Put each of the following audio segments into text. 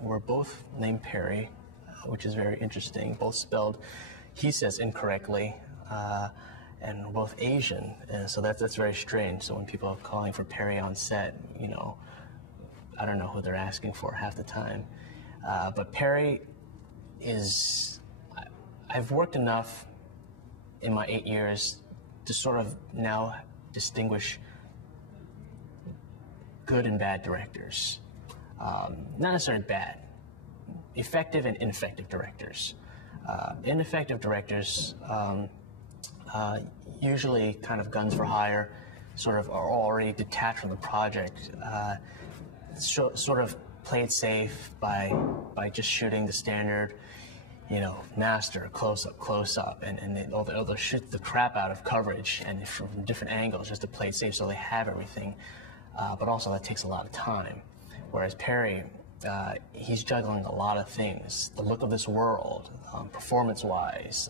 We're both named Perry, which is very interesting. Both spelled, he says, incorrectly, and we're both Asian, and so that's very strange. So when people are calling for Perry on set, you know, I don't know who they're asking for half the time. But Perry is, I've worked enough in my 8 years to sort of now distinguish good and bad directors. Not necessarily bad, effective and ineffective directors. Ineffective directors usually kind of guns for hire, sort of are already detached from the project, sort of play it safe by just shooting the standard, you know, master, close up, and they'll shoot the crap out of coverage and from different angles just to play it safe so they have everything. But also that takes a lot of time. Whereas Parry, he's juggling a lot of things. The look of this world, performance-wise,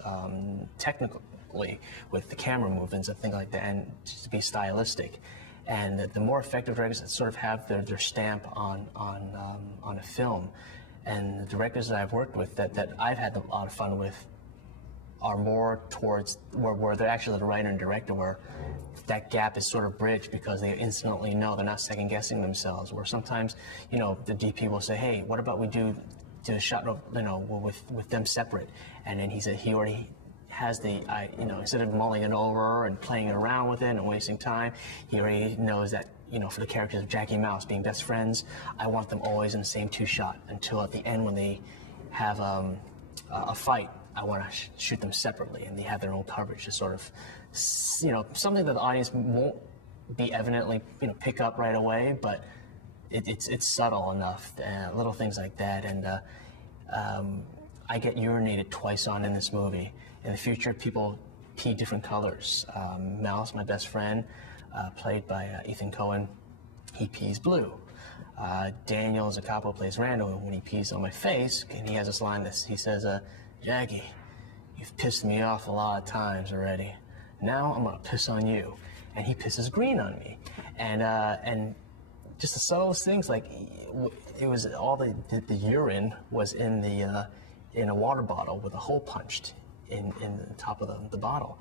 technically, with the camera movements and things like that, and just to be stylistic. And the more effective directors that sort of have their stamp on a film, and the directors that I've worked with that I've had a lot of fun with are more towards where they're actually the writer and director, where that gap is sort of bridged because they instantly know, they're not second guessing themselves. Where sometimes, you know, the DP will say, hey, what about we do a shot, you know, with them separate, and then he already has the, you know, instead of mulling it over and playing around with it and wasting time, he already knows that, you know, for the characters of Jackie and Mouse being best friends, I want them always in the same two-shot until at the end when they have a fight, I want to shoot them separately, and they have their own coverage to sort of, you know, something that the audience won't be evidently, you know, pick up right away, but it's subtle enough, little things like that. And I get urinated twice on in this movie. In the future, people pee different colors. Mouse, my best friend, played by Ethan Cohen, he pees blue. Daniel Zacapo plays Randall, and when he pees on my face, and he has this line that he says, Jackie, you've pissed me off a lot of times already. Now I'm gonna piss on you. And he pisses green on me. And just the subtlest things, like it was all the urine was in a water bottle with a hole punched in the top of the bottle.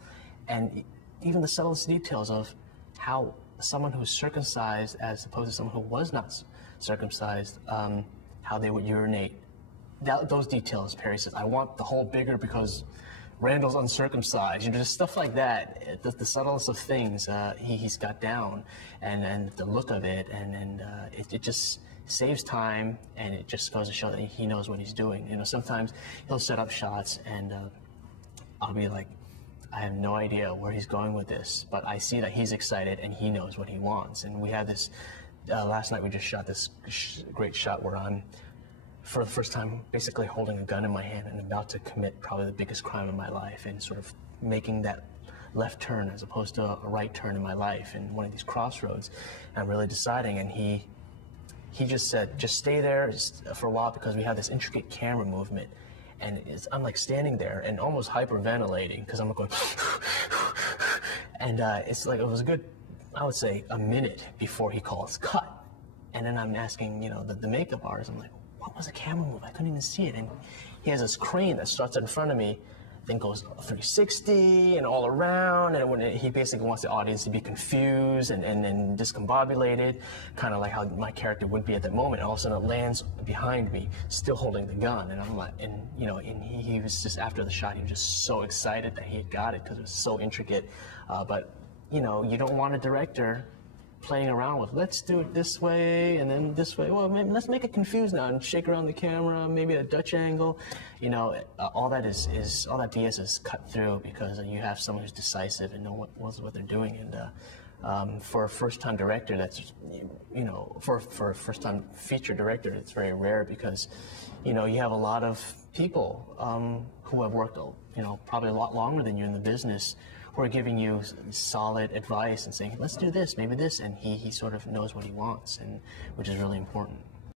And even the subtlest details of how someone who's circumcised as opposed to someone who was not circumcised, how they would urinate. Those details, Perry says, I want the hole bigger because Randall's uncircumcised. You know, just stuff like that. The subtlest of things he's got down, and the look of it, and it just saves time, and it just goes to show that he knows what he's doing. You know, sometimes he'll set up shots, and I'll be like, I have no idea where he's going with this, but I see that he's excited and he knows what he wants. And we had this, last night we just shot this great shot where I'm, for the first time, basically holding a gun in my hand and about to commit probably the biggest crime of my life, and sort of making that left turn as opposed to a right turn in my life in one of these crossroads. And I'm really deciding, and he just said, just stay there for a while because we have this intricate camera movement. And I'm like standing there and almost hyperventilating because I'm going, and it's like, it was a good, I would say, a minute before he calls cut. And then I'm asking, you know, the makeup artist, I'm like, what was the camera move? I couldn't even see it. And he has this crane that starts in front of me, then goes 360 and all around, and he basically wants the audience to be confused and discombobulated, kind of like how my character would be at that moment. And all of a sudden it lands behind me, still holding the gun, and I'm like, and you know, and he was just, after the shot, he was just so excited that he had got it because it was so intricate. But you know, you don't want a director playing around with, let's do it this way and then this way. Well, maybe let's make it confused now and shake around the camera, maybe at a Dutch angle. You know, all that all that BS is cut through because you have someone who's decisive and know what they're doing. And for a first-time director, that's, you know, for a first-time feature director, it's very rare because, you know, you have a lot of people who have worked, you know, probably a lot longer than you in the business, who are giving you solid advice and saying, let's do this, maybe this, and he sort of knows what he wants, and which is really important.